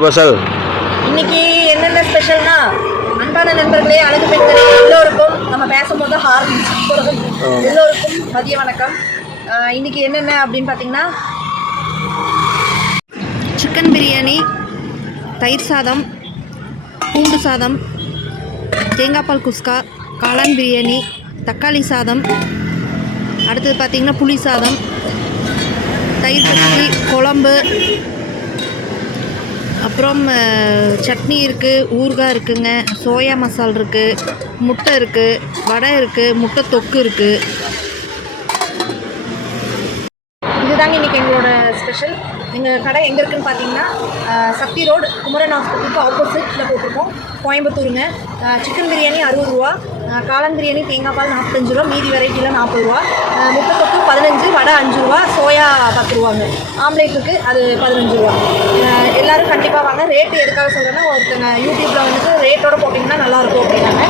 Special இன்னைக்கு என்னென்ன ஸ்பெஷல்னா, அன்பான நண்பர்களே, அழகு பெண்களே எல்லோருக்கும் நம்ம பேசும்போது எல்லோருக்கும் மதிய வணக்கம். இன்னைக்கு என்னென்ன அப்படின்னு பார்த்தீங்கன்னா, சிக்கன் பிரியாணி, தயிர் சாதம், பூண்டு சாதம், தேங்காய் பால் குஸ்கா, காளான் பிரியாணி, தக்காளி சாதம், அடுத்தது பார்த்திங்கன்னா புளி சாதம், தயிர் பச்சடி, குழம்பு, அப்புறம் சட்னி இருக்குது, ஊறுகாய் இருக்குங்க, சோயா மசால் இருக்குது, முட்டை இருக்குது, வடை இருக்குது, முட்டை தொக்கு இருக்குது. இதுதாங்க இன்றைக்கி எங்களோட ஸ்பெஷல். எங்கள் கடை எங்கே இருக்குதுன்னு பார்த்தீங்கன்னா, சக்தி ரோடு குமரன் ஹாஸ்பிட்டலுக்கு ஆப்போசிட்டில் போட்டிருக்கோம், கோயம்புத்தூருங்க. சிக்கன் பிரியாணி 60 ரூபா, காளான் பிரியாணி தேங்காய் பால் 45 ரூபா, மீதி வெரைட்டியில் 40 ரூபா, முட்டை தொக்கு 15, வடை 5 ரூபா, சோயா 10 ரூபாங்க, ஆம்லேட்டுக்கு அது 15 ரூபா. எல்லோரும் கண்டிப்பாக வாங்க. ரேட்டு எதுக்காக சொல்கிறேன்னா, ஒருத்தங்க யூடியூப்பில் வந்துட்டு ரேட்டோடு போட்டிங்கன்னா நல்லாயிருக்கும் அப்படின்னாங்க.